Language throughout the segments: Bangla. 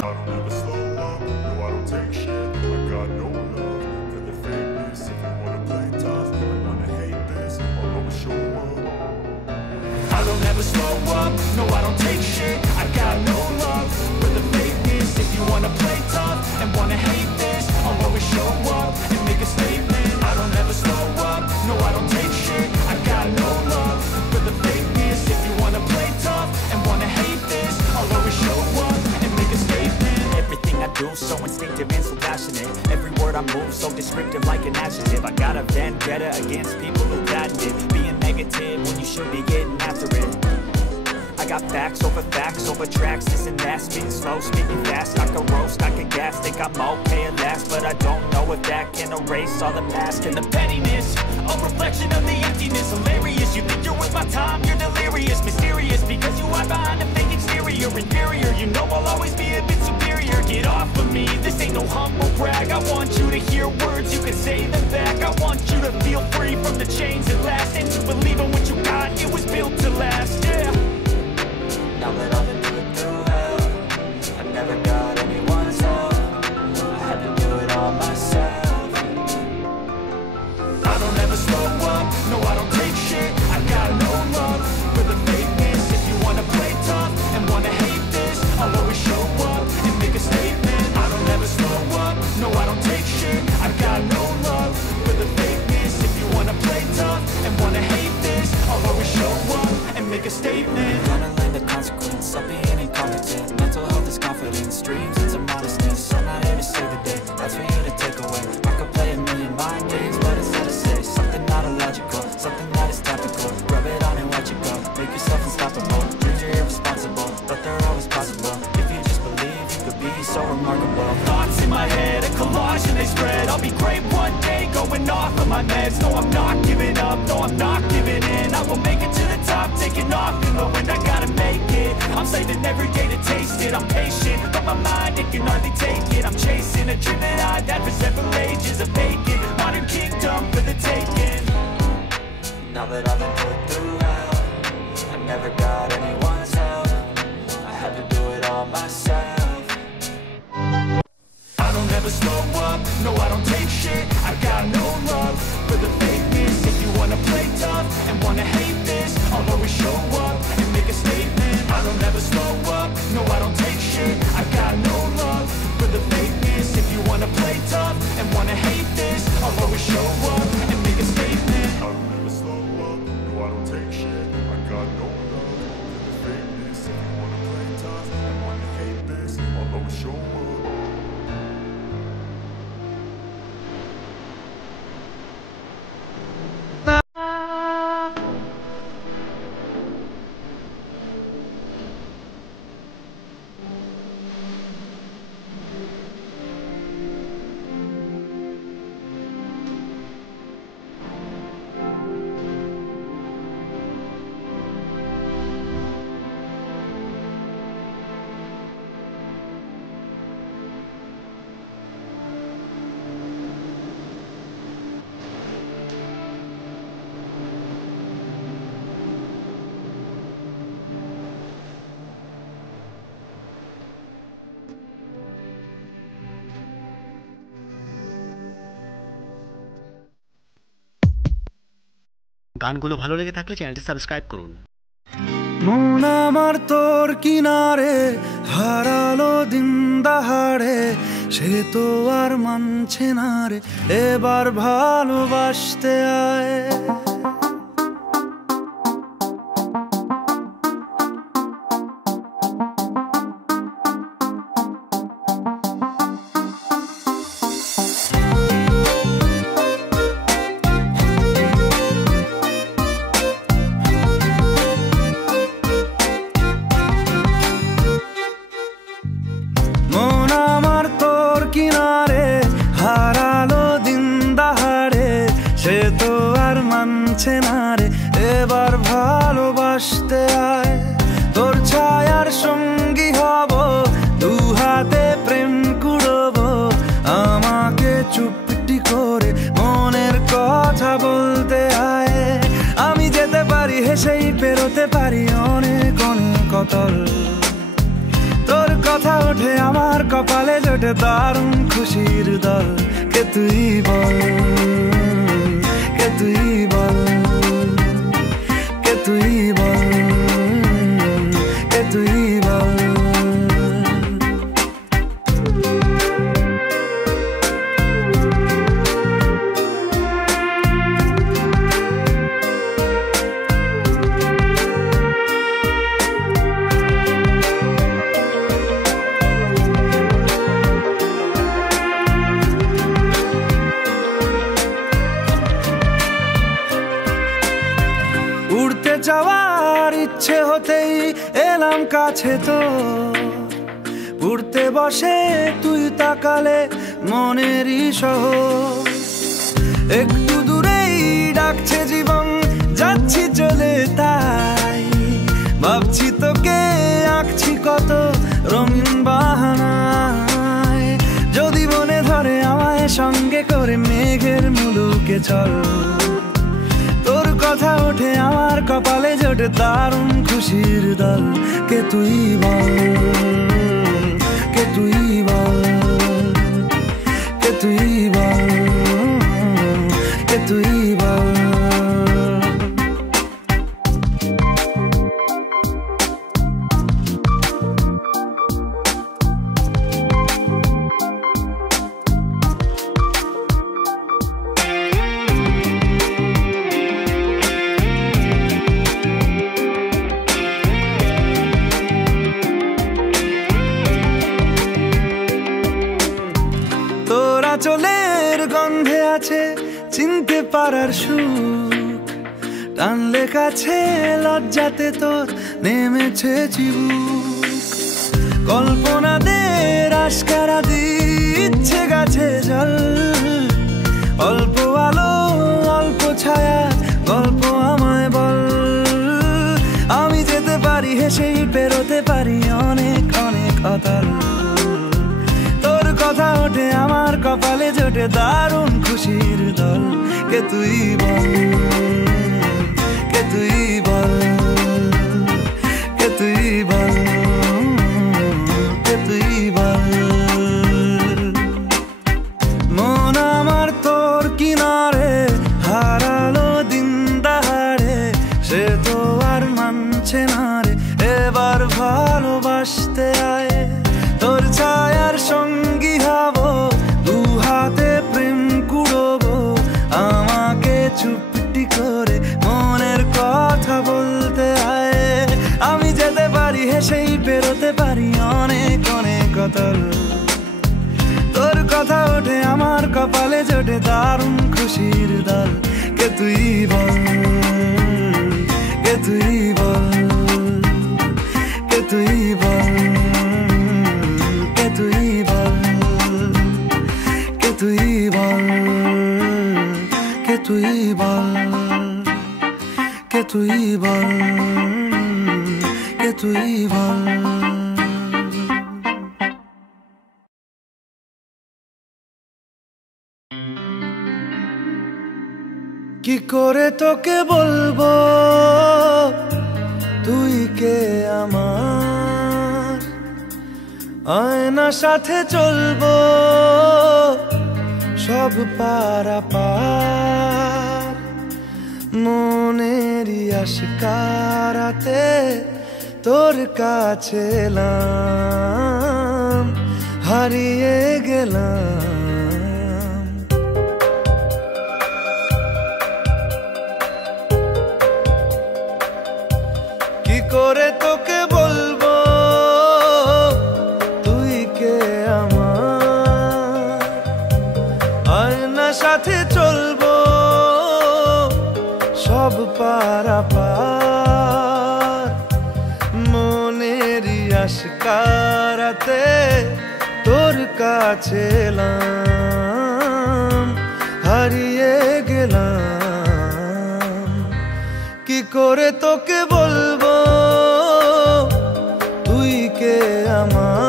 don't ever slow up, no I don't take shit. I got no love for the fakeness. If you wanna play tough and wanna hate this, I'll always show up. I don't ever slow up, no I don't take shit. I got no love for the fakeness. If you wanna play tough and wanna hate this, I'll always show up and make a statement. I don't ever slow up, no I don't take shit. I got no love for the fakeness. If you wanna play tough and wanna hate this, I'll always show up and make a statement. Everything I do so instinctive and so passionate. Every word I move so descriptive like an adjective. I got a vendetta against people who patented being negative when you should be getting after it. I got facts over tracks, this and that. Speaking slow, speaking fast, I can roast, I can gas. Think I'm okay at last, but I don't know if that can erase all the past and the pettiness. A reflection of the emptiness, hilarious. You think you're worth my time, you're delirious. Mysterious, because you hide behind a fake exterior. Inferior, you know I'll always be a bit superior. Get off of me, this ain't no humble brag. I want you to hear words, you can say them back. I want you to feel free from the chains at last, and to believe in what you got, it was built to last, yeah. Now that I've been through hell, I never got anyone's help. I had to do it all myself. I don't ever slow up, no I don't take shit. I got no love for the fakeness. If you wanna play tough and wanna hate this, I'll always show up and make a statement. I don't ever slow up, no I don't take shit. I got no love for the fakeness. If you wanna play tough and wanna hate this, I'll always show up and make a statement. Gonna learn the consequence of being incompetent. Mental health is confidence, dreams into modestness. I'm not here to save the day, that's for you to take away. I could play a million mind games, but it's hard to say something not illogical, something that is topical. Rub it on and watch it go, make yourself unstoppable. Dreams are irresponsible, but they're always possible. If you just believe, you could be so remarkable. Thoughts in my head, a collage and they spread. I'll be great one day, going off of my meds. No, I'm not giving up, no, I'm not giving in. I will make it to the top, taking off in the wind. I gotta make it, I'm saving every day to taste it. I'm patient, but my mind, it can hardly take it. I'm chasing a dream that I've had for several ages. A vacant, modern kingdom for the taking. Now that I've been put through hell, I never got anyone's help. I had to do it all myself. I don't ever slow up, no I don't take shit. I got no love for the fakeness. If you wanna play tough and wanna hate this, I'll always show up and make a statement. I don't ever slow up, no I don't take shit. I got no love for the fakeness. If you wanna play tough and wanna hate this, I'll always show up and make a statement. I don't ever slow up, no I don't take shit. I got no love for the fakeness. If you wanna play tough and wanna hate this, I'll always show up. গানগুলো ভালো লেগে থাকলে চ্যানেলটি সাবস্ক্রাইব করুন। মন আমার তোর কিনারে হারালো দিন দাহাড়ে, সে তো আর মানছে না রে, এবার ভালোবাসতে আয়। কিনারে হারালো দিন দাহাড়ে, সে তো আর মান কপালে জোটে দারুণ খুশির দল কে তুই বল কে তুই বল কে তুই বল কে তুই বল উড়তে যাওয়ার ইচ্ছে হতেই এলাম কাছে তো উড়তে বসে তুই তাকালে মনেরই শহর একটু দূরেই ডাকছে জীবন যাচ্ছি চলে তাই ভাবছি তোকে আঁকছি কত রঙিন বাহানায় যদি মনে ধরে আমায় সঙ্গে করে মেঘের মুলুকে চল তোর কথা ওঠে আমার কপালে জোটে দারুণ খুশির দল কে তুই বল কে তুই বল কে তুই বল কে তুই বল চোলের গন্ধে আছে চিনতে পারার সুখ টানলে কাছে লজ্জাতে তোর নেমেছে চিবুক কল্পনাদের আশকারা দিচ্ছে গাছে জল অল্প আলো অল্প ছায়া গল্প আমায় বল আমি যেতে পারি হেসেই পেরোতে পারি অনেক অনেক অতল কথা ওঠে আমার কপালে জোটে দারুণ খুশির দল কে তুই বল কে তুই বল কে তুই বল কে তুই বল মন আমার তোর কিনারে হারালো দিন দাহাড়ে সে তো আর মানছে না রে এবার ভালোবাসতে আয় তোর ছায়ার সঙ্গী হব দু হাতে প্রেম কুড়বো আমাকে চুপটি করে মনের কথা বলতে আয় আমি যেতে পারি হেসেই পেরোতে পারি অনেক অনেক অতল তোর কথা ওঠে আমার কপালে জোটে দারুণ খুশির দল কে তুই বল কে তুই বল কে তুই বল কে তুই বল কে তুই বল কে তুই বল কে তুই বল কে তুই বল কি করে তোকে বলবো তুই কে আমার আয়না সাথে চলবো সব পারাপার মনেরই আশকারাতে তোর কাছে এলাম হারিয়ে গেলাম কি করে তোকে বলবো তুই কে আমার আয়না সাথে চলবো সব পারাপার মনেরই আশকারাতে তোর কাছে এলাম হারিয়ে গেলাম কি করে তোকে বলবো তুই কে আমার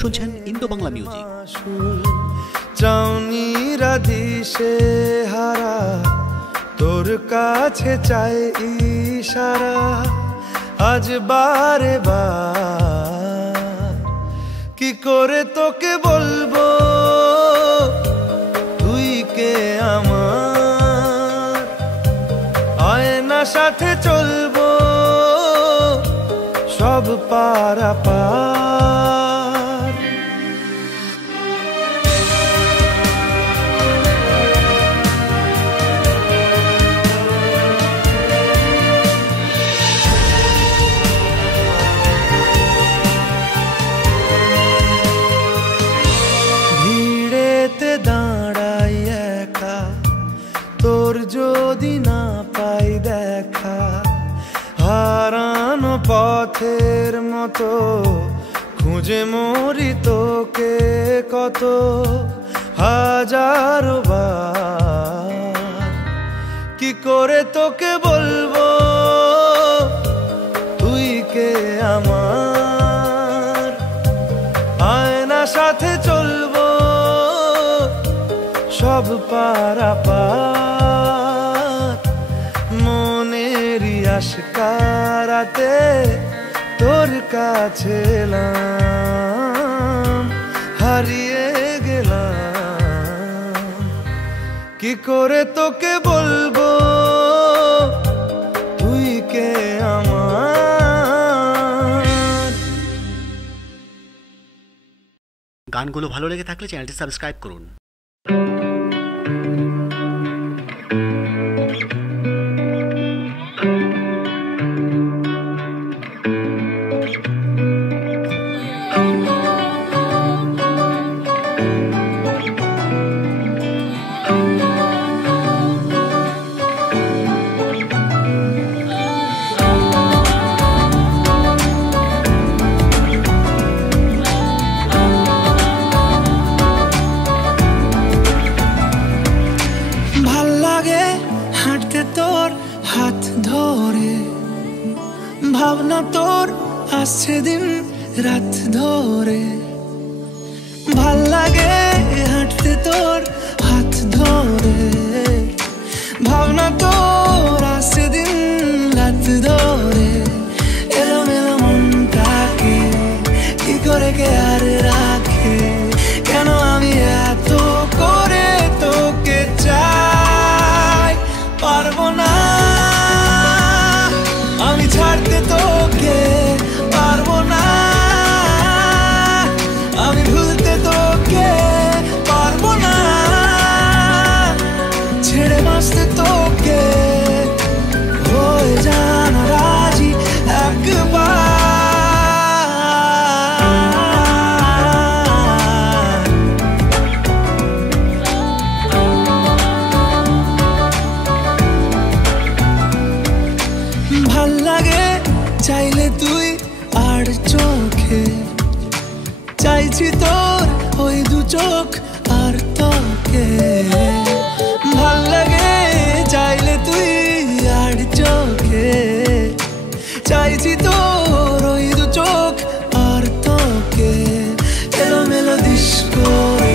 শুনছেন ইন্দো বাংলা মিউজিক। চাউনি রাধিসে হারা তোর কাছে চাই ইশারা আজ বারে বার কি করে তোকে বলবো তুই কে আমার আয়না সাথে চলবো সব পারাপার ভিড়েতে দাঁড়াই একা তোর যদি না পাই দেখা হারানো পথের মতো খুঁজে মরি তোকে কত হাজারো বার কি করে তোকে বলবো তুই কে আমার আয়না সাথে চলবো সব পারাপার মনেরই আশকারাতে তোর কাছে এলাম হারিয়ে গেলাম কি করে তোকে বলবো তুই কে আমার। গানগুলো ভালো লেগে থাকলে চ্যানেলটি সাবস্ক্রাইব করুন। ভাবনা তোর আসছে দিন রাত ধরে ভাল লাগে হাঁটতে তোর হাত ধরে ভাবনা তোর আসছে দিন রাত ধরে এলোমেলো মনটাকে কি করে কে আর রাখে কেন আমি এত করে তোকে চাই পারবো না আমি ছাড়তে তোকে পারবো না আমি ভুলতে তোকে পারবো না ছেড়ে বাঁচতে তোকে হয়ে জানা রাজি একবার ভাল লাগে চাইলে তুই আর চোখে চাইছি তোর ওই দু চোখ আর তোকে ভাল লাগে চাইলে তুই আর চোখে চাইছি তোর ওই দু চোখ আর তোকে এলোমেলো দিস করে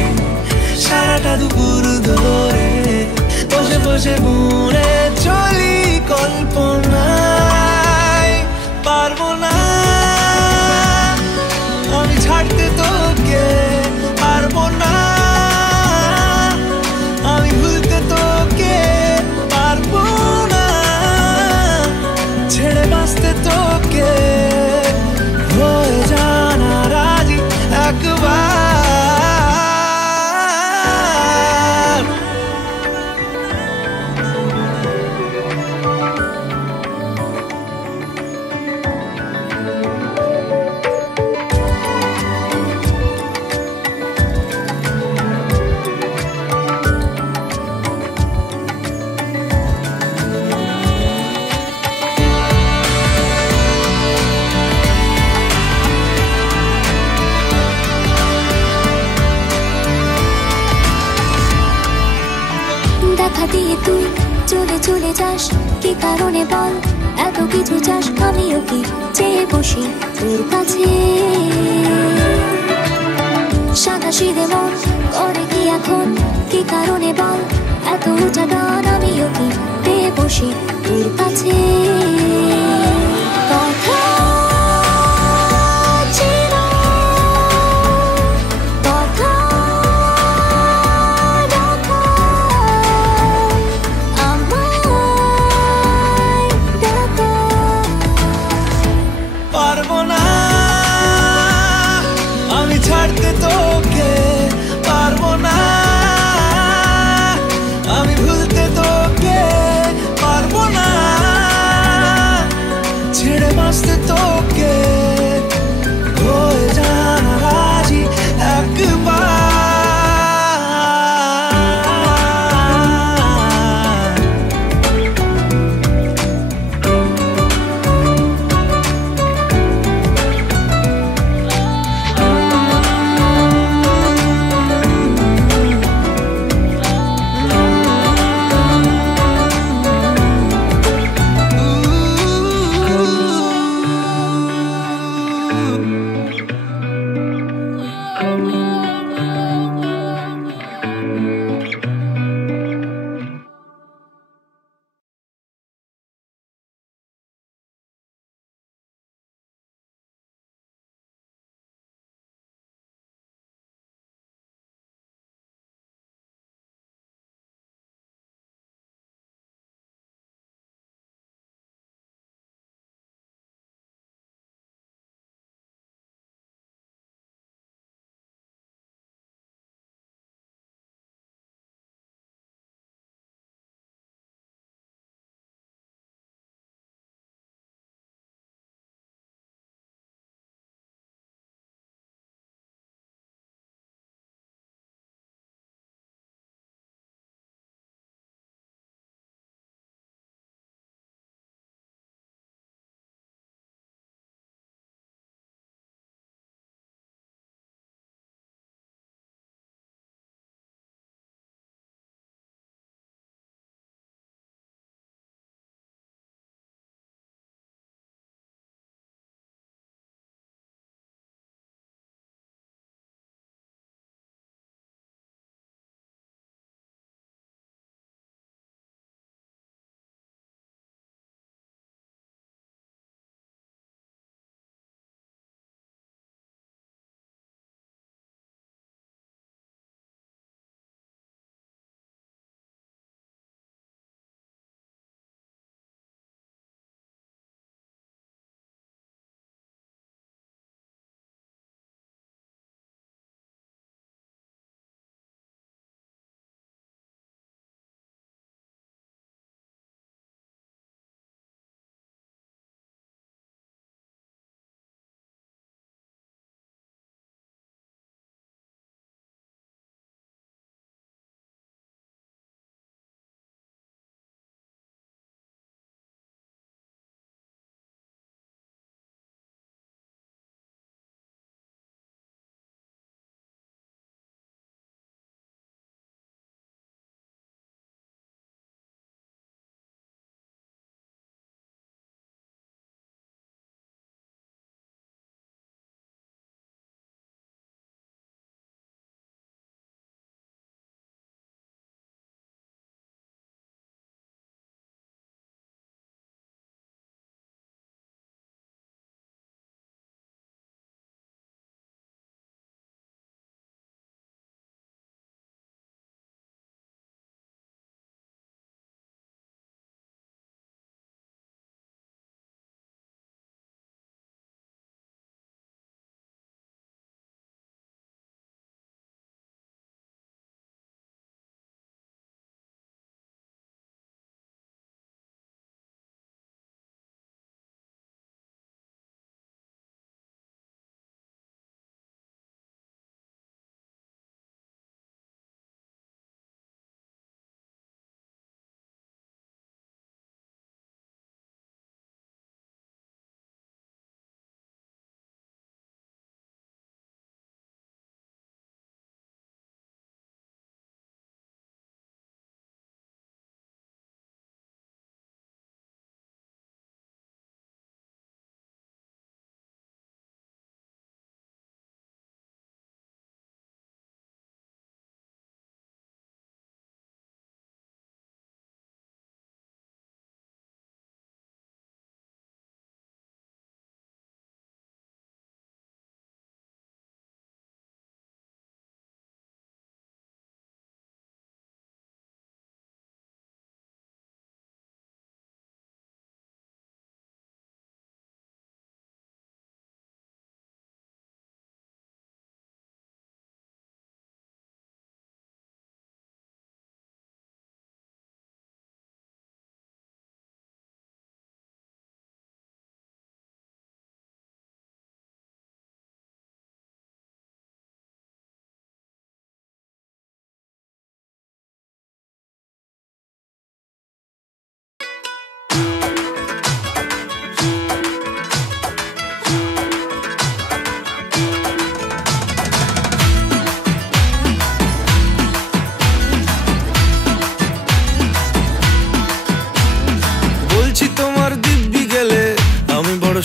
সারাটা দুপুর ধরে বসে বসে বুনে চলি কল্পনায় পারবো না আমি ছাড়তে তোকে পারবো না আমি ভুলতে তোকে পারবো না ছেড়ে বাঁচতে তোকে হয়ে জানা রাজি একবার দেখা দিয়ে তুই চলে চলে যাস কি কারণে বল এত কিছু চাস আমিও কি চেয়ে বসি তোর কাছে সাদাসিধে মন করে কি এখন, কি কারণে বল এত উঁচা গান, আমিও কি পেয়ে বসি তোর কাছে কথা ছিল, কথা রাখা আমায় ডাকা। পারবো না আমি ছাড়তে তোকে, পারবো না আমি ভুলতে তোকে।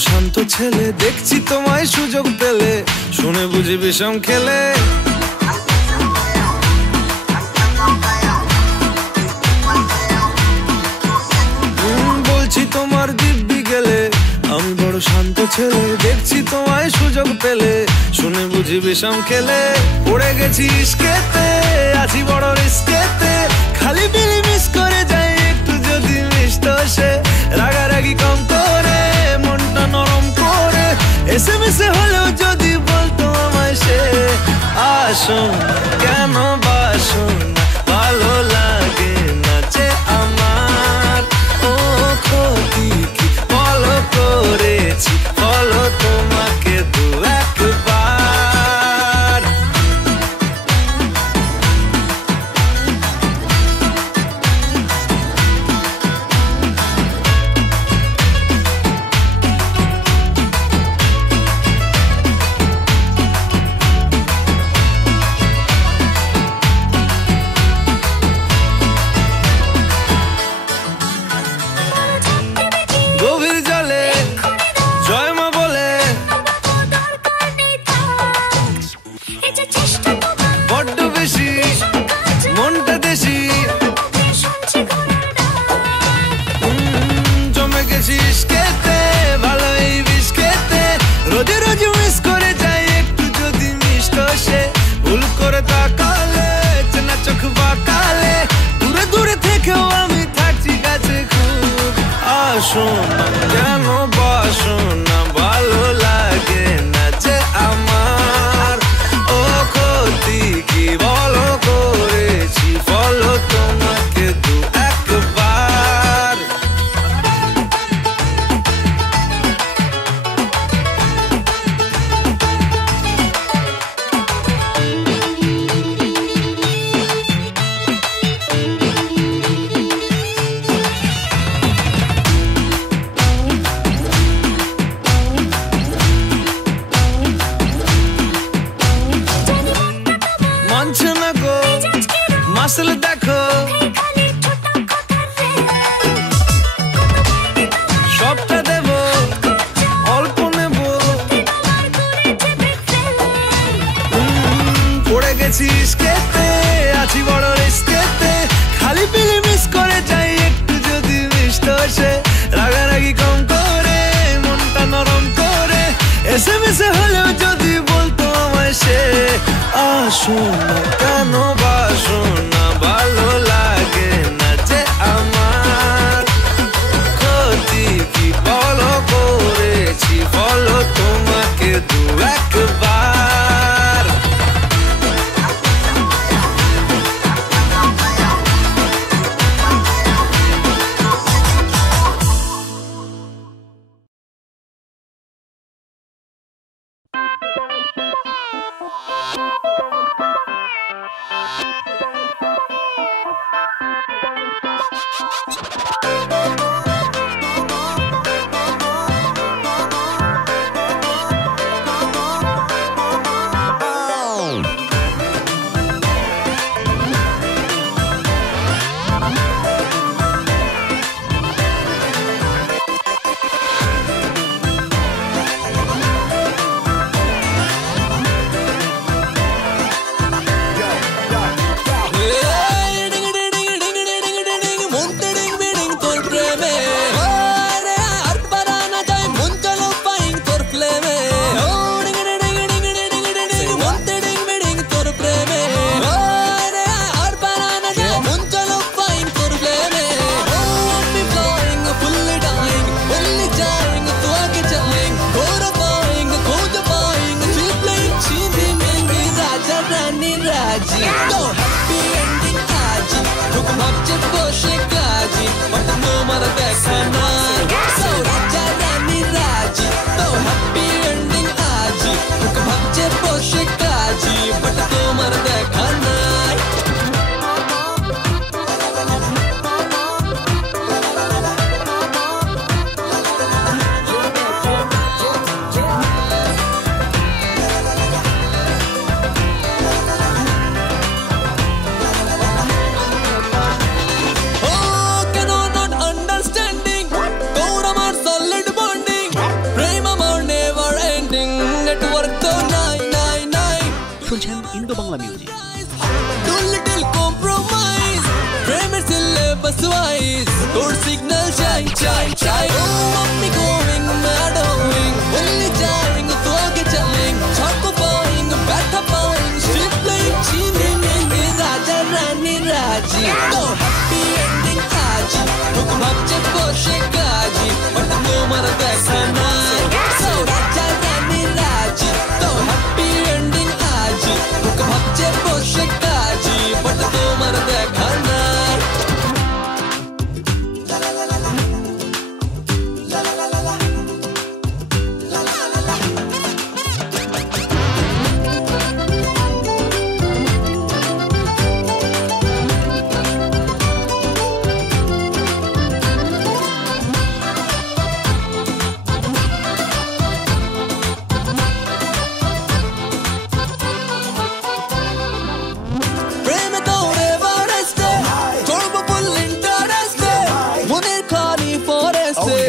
শান্ত ছেলে, দেখছি তোমায় সুযোগ পেলে শুনে বুঝি বিষম খেলে। বলছি তোমার দিব্যি গেলে, আমি বড় শান্ত ছেলে, দেখছি তোমায় সুযোগ পেলে শুনে বুঝি বিষম খেলে। পড়ে গেছি ইস্কেতে, আছি বড় রিস্কেতে, খালি বিলি মিস করে যাই একটু যদি মিষ্ট সে। রাগারাগি কম করে মনটা নরম করে, এসএমএসে হলেও যদি বলতো আমায় সে। আসুন কেন বাসুন না, ভালো লাগে না যে আমার। ও ক্ষতি কি বলো করেছি, বলো তোমাকে দু একবার। গভীর জলে জয় মা বলে বড্ড বেশি মনটা দেশি। জমে গেছি ইস্কেতে, ভালো এই বিস্কেতে, রোজে রোজ মিস করে যাই একটু যদি মিষ্ট সে। ভুল করে তাকালে চেনা চোখ বাকালে, দূরে দূরে থেকেও আমি থাকছি কাছে খুব। আসুন কেন বাসুন না, ভালো লাগে না যে আমার। ও ক্ষতি কি বলো করেছি, বলো তোমাকে দু একবার। মানছে না গো মাসল দেখো, সবটা দেব অল্প নেব। পড়ে গেছি ইস্কেতে, আছি বড় রিস্কেতে, খালি পিলি মিস করে যাই একটু যদি মিষ্ট সে। রাগারাগি কম করে মনটা নরম করে, এসএমএসে হলেও যদি বলতো আমায় সে। আসুন কেন বাসুন না, ভালো লাগে না যে আমার। ক্ষতি কি বলো করেছি, বলো তোমাকে দু একবার। চাই চাই চাই ও আমি going mad darling only darling তোকে চাই ছক পাইং ব্যথা পাইং strip playing চিনে নে রাজা রানী রাজি তো happy ending আজি লোক ভাবছে বসে কাজি বাট তোমার দেখা নাই so রাজা রানী রাজি তো happy ending আজি লোক ভাবছে বসে কাজি বাট তোমার দেখা নাই প্রেমে তোরে বারেস্তে করব ফুল ইন্টারেস্টে মনের খালি ফরেস্টে